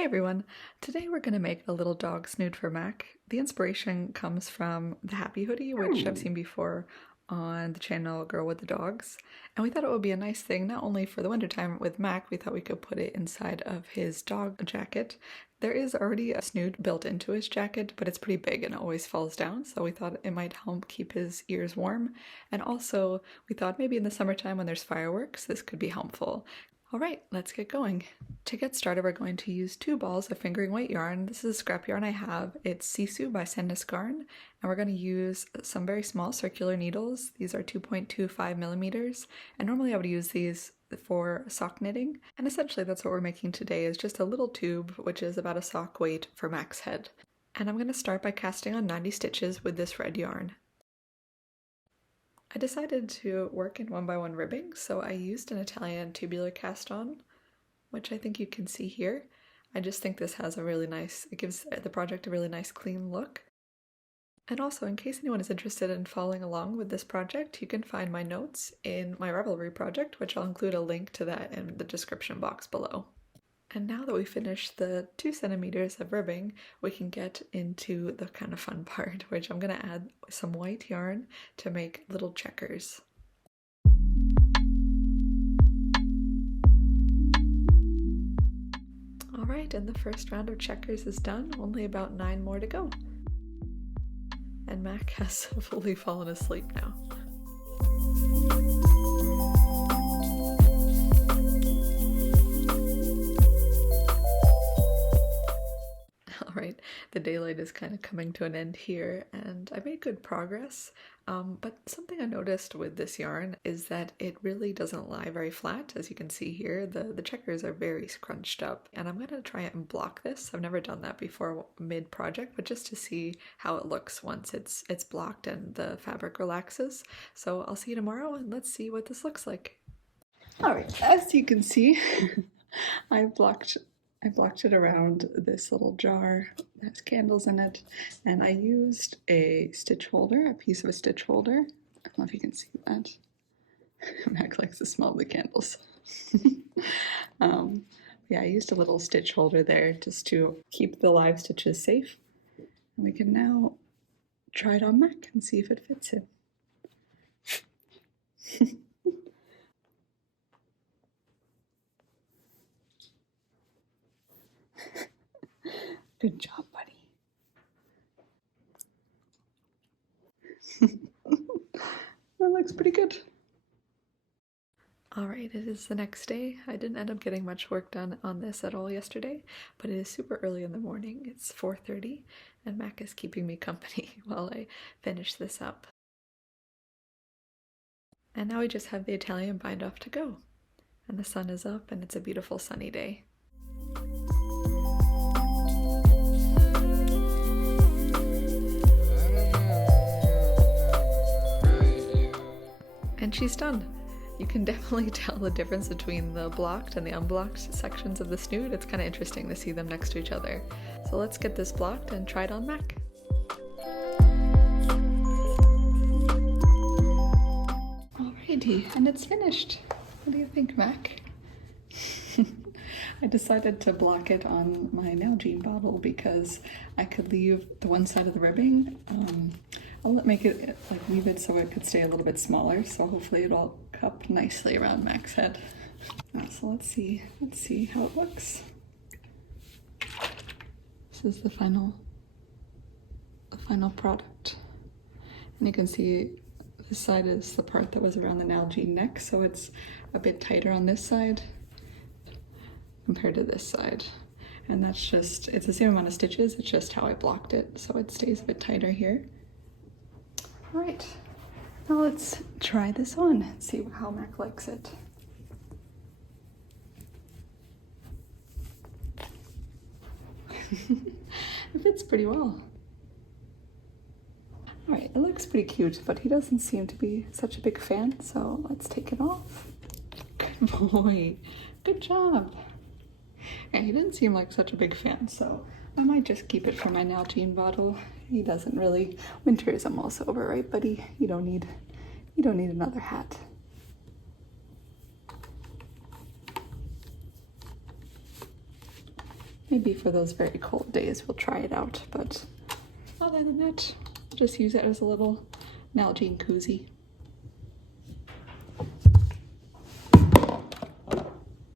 Hey everyone! Today we're going to make a little dog snood for Mac. The inspiration comes from the Happy Hoodie, which I've seen before on the channel Girl with the Dogs. And we thought it would be a nice thing, not only for the wintertime with Mac, we thought we could put it inside of his dog jacket. There is already a snood built into his jacket, but it's pretty big and it always falls down, so we thought it might help keep his ears warm. And also, we thought maybe in the summertime when there's fireworks, this could be helpful. Alright, let's get going. To get started, we're going to use 2 balls of fingering weight yarn. This is a scrap yarn I have. It's Sisu by Sandnes Garn, and we're going to use some very small circular needles. These are 2.25 millimeters, and normally I would use these for sock knitting. And essentially that's what we're making today, is just a little tube, which is about a sock weight for Mac's head. And I'm going to start by casting on 90 stitches with this red yarn. I decided to work in 1x1 ribbing, so I used an Italian tubular cast on, which I think you can see here. I just think this has a really nice, it gives the project a really nice clean look. And also, in case anyone is interested in following along with this project, you can find my notes in my Revelry project, which I'll include a link to that in the description box below. And now that we finished the 2 centimeters of ribbing, we can get into the kind of fun part, which I'm going to add some white yarn to make little checkers. Alright, and the first round of checkers is done, only about 9 more to go. And Mac has fully fallen asleep now. Alright, the daylight is kind of coming to an end here, and I made good progress, but something I noticed with this yarn is that it really doesn't lie very flat. As you can see here, the checkers are very scrunched up, and I'm going to try and block this. I've never done that before mid-project, but just to see how it looks once it's blocked and the fabric relaxes. So I'll see you tomorrow, and let's see what this looks like. Alright, as you can see, I blocked it around this little jar that has candles in it, and I used a stitch holder, a piece of a stitch holder. I don't know if you can see that. Mac likes the smell of the candles. Yeah, I used a little stitch holder there just to keep the live stitches safe. And we can now try it on Mac and see if it fits him. Good job, buddy. That looks pretty good. Alright, it is the next day. I didn't end up getting much work done on this at all yesterday, but it is super early in the morning. It's 4:30, and Mac is keeping me company while I finish this up. And now we just have the Italian bind off to go. And the sun is up, and it's a beautiful sunny day. And she's done. You can definitely tell the difference between the blocked and the unblocked sections of the snood. It's kind of interesting to see them next to each other. So let's get this blocked and try it on Mac. Alrighty, and it's finished. What do you think, Mac? I decided to block it on my Nalgene bottle because I could leave the one side of the ribbing. I'll make it leave it so it could stay a little bit smaller, so hopefully it'll cup nicely around Mac's head. So let's see how it looks. This is the final product, and you can see this side is the part that was around the Nalgene neck, so it's a bit tighter on this side compared to this side, and that's just, it's the same amount of stitches, it's just how I blocked it, so it stays a bit tighter here. All right, now let's try this on and see how Mac likes it. It fits pretty well. All right, it looks pretty cute, but he doesn't seem to be such a big fan, so let's take it off. Good boy, good job. Yeah, he didn't seem like such a big fan, so I might just keep it for my Nalgene bottle. He doesn't really, winter is almost over, right, buddy? You don't need another hat. Maybe for those very cold days we'll try it out, but other than that, just use it as a little Nalgene koozie.